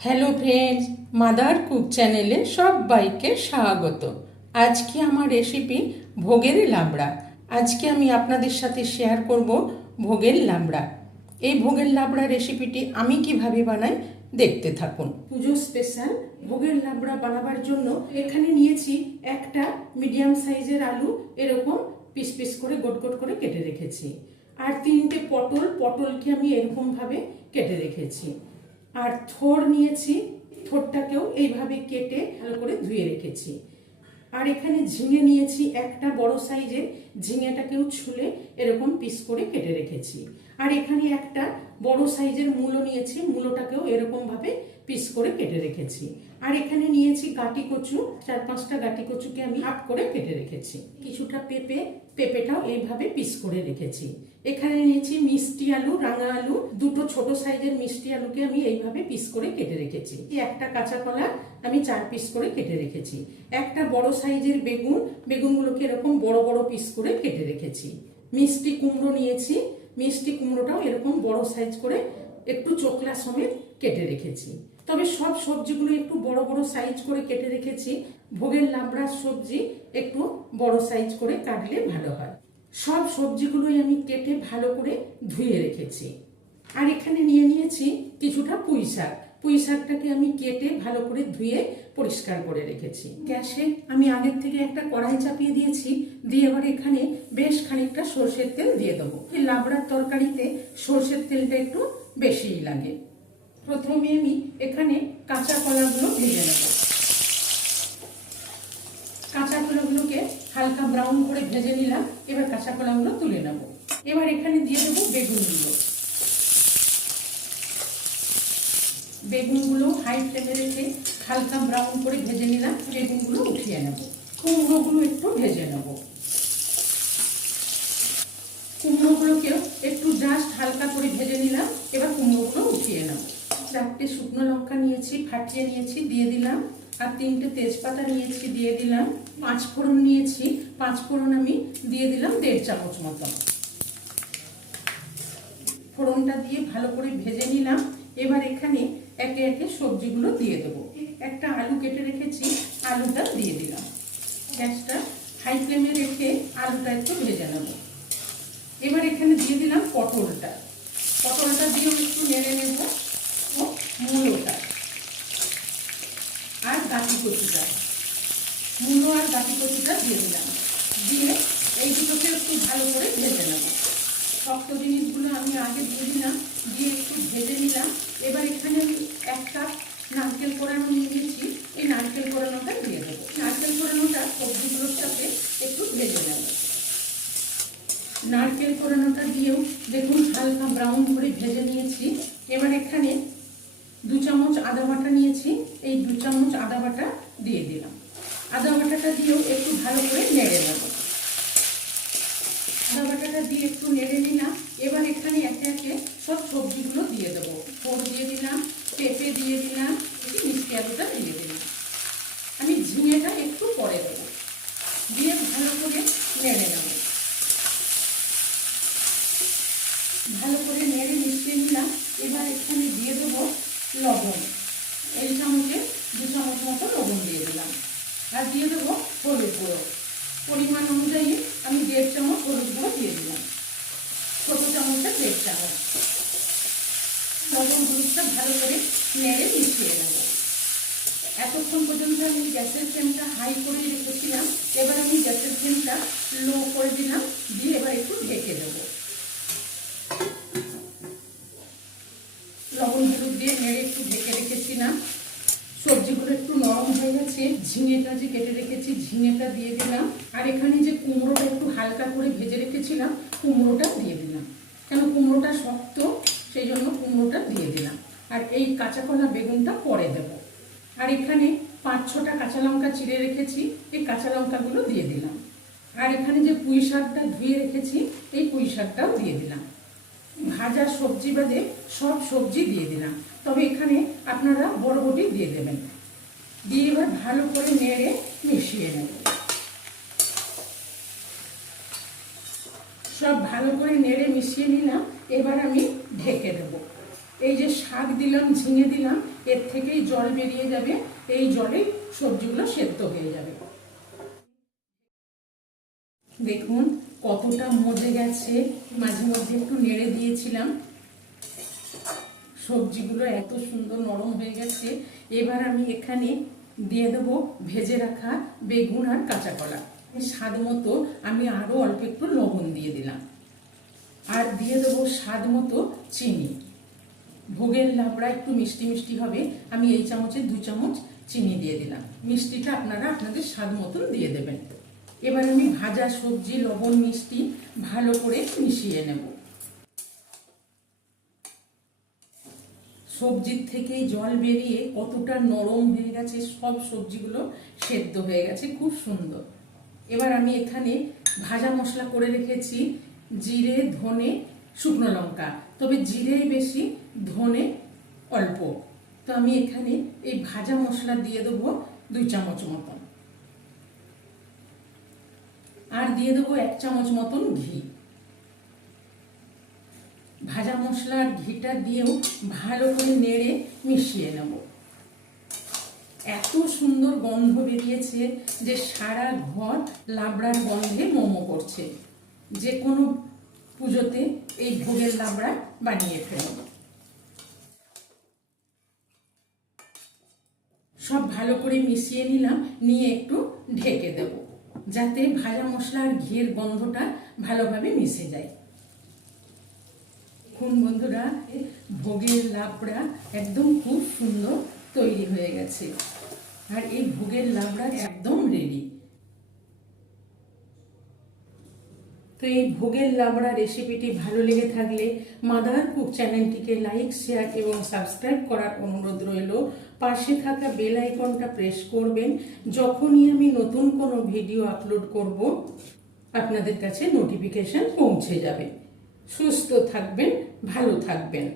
Hello friends, mother cook চ্যানেলে সবাইকে স্বাগত। আজকে আমার রেসিপি ভোগের লাবড়া। আজকে আমি আপনাদের সাথে শেয়ার করব ভোগের লাবড়া। এই ভোগের লাবড়া রেসিপিটি আমি কিভাবে বানাই দেখতে থাকুন। পুজো স্পেশাল ভোগের লাবড়া বানাবার জন্য এখানে নিয়েছি একটা মিডিয়াম সাইজের আলু, এরকম পিস পিস করে গোট গোট করে কেটে রেখেছি। আর তিনটে পটলকে আমি এরকম ভাবে কেটে রেখেছি। আর থোড় নিয়েছি, থোড়টাকেও এইভাবে কেটে ভালো করে ধুয়ে রেখেছি। আর এখানে ঝিঙে নিয়েছি, একটা বড় সাইজের ঝিঙেটাকেও ছুলে এরকম পিস করে কেটে রেখেছি। আর এখানে একটা বড় সাইজের মূলো নিয়েছি, মূলোটাকেও এরকম ভাবে পিস করে কেটে রেখেছি। আর এখানে নিয়েছি গাটি কচু, 4-5টা গাটি কচুকে আমি হাফ করে কেটে রেখেছি। কিছুটা পেঁপেটাও এইভাবে পিস করে রেখেছি। এখানে নিয়েছি মিষ্টি আলু, রাঙা আলু, দুটো ছোট সাইজের মিষ্টি আলুকে আমি এইভাবে পিস করে কেটে রেখেছি। একটা কাঁচা কলা আমি 4 পিস করে কেটে রেখেছি। একটা বড় সাইজের বেগুনগুলোকে এরকম বড় বড় পিস করে কেটে রেখেছি। মিষ্টি কুমড়ো নিয়েছি, মিষ্টি কুমড়োটাও এরকম বড় সাইজ করে একটু চোখলা সমেত কেটে রেখেছি। তবে সব সবজিগুলো একটু বড় বড় সাইজ করে কেটে রেখেছি। ভোগের লাবড়ার সবজি একটু বড় সাইজ করে কাটলে ভালো হয়। সব সবজিগুলোই আমি কেটে ভালো করে ধুয়ে রেখেছি। আর এখানে নিয়ে নিয়েছি কিছুটা পুঁই শাক। পুঁই শাকটাকে আমি কেটে ভালো করে ধুয়ে পরিষ্কার করে রেখেছি। গ্যাসে আমি আগের থেকে একটা কড়াই চাপিয়ে দিয়েছি, দিয়ে এবার এখানে বেশ খানিকটা সরষের তেল দিয়ে দেবো। এই লাবড়ার তরকারিতে সরষের তেলটা একটু বেশিই লাগে। প্রথমে আমি এখানে কাঁচা কলাগুলো ভেজে নেব। কাঁচা কলাগুলোকে হালকা ব্রাউন করে ভেজে নিলাম। এবার কাঁচা কলাগুলো তুলে নেব। এবার এখানে দিয়ে দেবো বেগুনগুলো। বেগুনগুলো হাই ফ্লেমে রেখে হালকা ব্রাউন করে ভেজে নিলাম। বেগুনগুলো উঠিয়ে নেব। কুমড়োগুলো একটু ভেজে নেব। কুমড়োগুলোকেও একটু জাস্ট হালকা করে ভেজে নিলাম। এবার কুমড়োগুলো উঠিয়ে নেব। 4টে শুকনো লঙ্কা নিয়েছি, ফাটিয়ে নিয়েছি, দিয়ে দিলাম। আর 3টে তেজপাতা নিয়েছি, দিয়ে দিলাম। 5 ফোড়ন নিয়েছি, 5 ফোড়ন আমি দিয়ে দিলাম 1.5 চামচ মতো। ফোড়নটা দিয়ে ভালো করে ভেজে নিলাম। এবার এখানে একে একে সবজিগুলো দিয়ে দেবো। একটা আলু কেটে রেখেছি, আলুটা দিয়ে দিলাম। গ্যাসটা হাই ফ্লেমে রেখে আলুটা একটু ভেজে নেব। এবার এখানে দিয়ে দিলাম পটলটা দিয়েও একটু নেড়ে নেব। ও মূলোটা আর গাঁটি কচুটা, মূলো আর গাঁটি কচুটা দিয়ে দিলাম। দিয়ে এই দুটোকে একটু ভালো করে ভেজে নেব। শক্ত জিনিসগুলো আমি আগে দিয়ে দিলাম, দিয়ে একটু ভেজে নিলাম। এবার এখানে আমি 1 কাপ নারকেল কোড়ানো নিয়ে নিয়েছি, এই নারকেল কোড়ানোটা দিয়ে দেবো। নারকেল কোড়ানোটা সবজিগুলোর সাথে একটু ভেজে নেব। নারকেল কোড়ানোটা দিয়েও দেখুন হালকা ব্রাউন করে ভেজে নিয়েছি। এবার এখানে 2 চামচ আদা বাটা নিয়েছি, এই 2 চামচ আদা বাটা দিয়ে দিলাম। আদা বাটাটা দিয়েও একটু ভালো করে নেড়ে নেব। আদা বাটাটা দিয়ে একটু নেড়ে নিলাম। এবার এখানে একে একে সব সবজিগুলো দিয়ে দেবো। থোড় দিয়ে দিলাম, পেঁপে দিয়ে দিলাম, মিষ্টি আলুটা দিয়ে দিলাম। আমি ঝিঙেটা একটু পরে দেবো। দিয়ে ভালো করে নেড়ে নেব। ভালো করে নেড়ে মিশিয়ে নিলাম। এবার এখানে দিয়ে দেবো লবণ। এই চামচে 2 চামচ মতো লবণ দিয়ে দিলাম। আর দিয়ে দেবো হলুদ গুঁড়ো। পরিমাণ অনুযায়ী আমি 1.5 চামচ হলুদ গুঁড়ো দিয়ে দিলাম। ছোট চামচের 1.5 চামচ। লবণ হলুদটা ভালো করে নেড়ে মিশিয়ে নেব। এতক্ষণ পর্যন্ত আমি গ্যাসের ফ্লেমটা হাই করে রেখেছিলাম। এবার আমি গ্যাসের ফ্লেমটা লো করে দিলাম, দিয়ে এবার একটু ঢেকে দেবো। লবণ হলুদ দিয়ে নেড়ে একটু ঢেকে রেখেছিলাম। সবজিগুলো একটু নরম হয়ে গেছে। ঝিঙেটা যে কেটে রেখেছি, ঝিঙেটা দিয়ে দিলাম। আর এখানে যে কুমড়োটা একটু হালকা করে ভেজে রেখেছিলাম, কুমড়োটা দিয়ে দিলাম। কেন কুমড়োটা শক্ত, সেই জন্য কুমড়োটা দিয়ে দিলাম। আর এই কাঁচা কলা বেগুনটা পরে দেব। আর এখানে 5-6টা কাঁচা লঙ্কা চিড়ে রেখেছি, এই কাঁচা লঙ্কাগুলো দিয়ে দিলাম। আর এখানে যে পুঁই শাকটা ধুয়ে রেখেছি, এই পুঁই শাকটাও দিয়ে দিলাম। ভাজা সবজি বাদে সব সবজি দিয়ে দিলাম, তবে এখানে আপনারা বরবটি দিয়ে দেবেন। দিয়ে এবার ভালো করে নেড়ে মিশিয়ে নেব। সব ভালো করে নেড়ে মিশিয়ে নিলাম। এবার আমি ঢেকে দেব। এই যে শাক দিলাম, ঝিঙে দিলাম, এর থেকেই জল বেরিয়ে যাবে, এই জলে সবজিগুলো সেদ্ধ হয়ে যাবে। দেখুন কতটা মজে গেছে, মাঝে মধ্যে একটু নেড়ে দিয়েছিলাম। সবজিগুলো এত সুন্দর নরম হয়ে গেছে। এবার আমি এখানে দিয়ে দেবো ভেজে রাখা বেগুন আর কাঁচা কলা। স্বাদ মতো আমি আরও অল্প একটু লবণ দিয়ে দিলাম, আর দিয়ে দেবো স্বাদ মতো চিনি। ভোগের লাবড়া একটু মিষ্টি মিষ্টি হবে, আমি এই চামচে 2 চামচ চিনি দিয়ে দিলাম। মিষ্টিটা আপনারা আপনাদের স্বাদ মতন দিয়ে দেবেন। এবার আমি ভাজা সবজি, লবণ, মিষ্টি ভালো করে মিশিয়ে নেব। সবজির থেকেই জল বেরিয়ে কতটা নরম হয়ে গেছে, সব সবজিগুলো সেদ্ধ হয়ে গেছে, খুব সুন্দর। এবার আমি এখানে ভাজা মশলা করে রেখেছি, জিরে, ধনে, শুকনো লঙ্কা, তবে জিরে বেশি, ধনে অল্প। তো আমি এখানে এই ভাজা মশলা দিয়ে দেবো 2 চামচ মতন, আর দিয়ে দেবো 1 চামচ মতন ঘি। ভাজা মশলা আর ঘিটা দিয়েও ভালো করে নেড়ে মিশিয়ে নেব। এত সুন্দর গন্ধ বেরিয়েছে যে সারা ঘর লাবড়ার গন্ধে মোমো করছে। যে কোনো পুজোতে এই ভোগের লাবড়া বানিয়ে ফেলব। সব ভালো করে মিশিয়ে নিলাম, নিয়ে একটু ঢেকে দেব, যাতে ভাজা মশলা আর ঘিয়ের গন্ধটা ভালোভাবে মিশে যায়। এখন বন্ধুরা ভোগের লাবড়া একদম খুব সুন্দর তৈরি হয়ে গেছে, আর এই ভোগের লাবড়া একদম রেডি। তো এই ভোগের লাবড়া রেসিপিটি ভালো লেগে থাকলে মাদার কুক চ্যানেলটিকে লাইক, শেয়ার এবং সাবস্ক্রাইব করার অনুরোধ রইল। পাশে থাকা বেল আইকনটা প্রেস করবেন, যখনই আমি নতুন কোনো ভিডিও আপলোড করব আপনাদের কাছে নোটিফিকেশন পৌঁছে যাবে। সুস্থ থাকবেন, ভালো থাকবেন।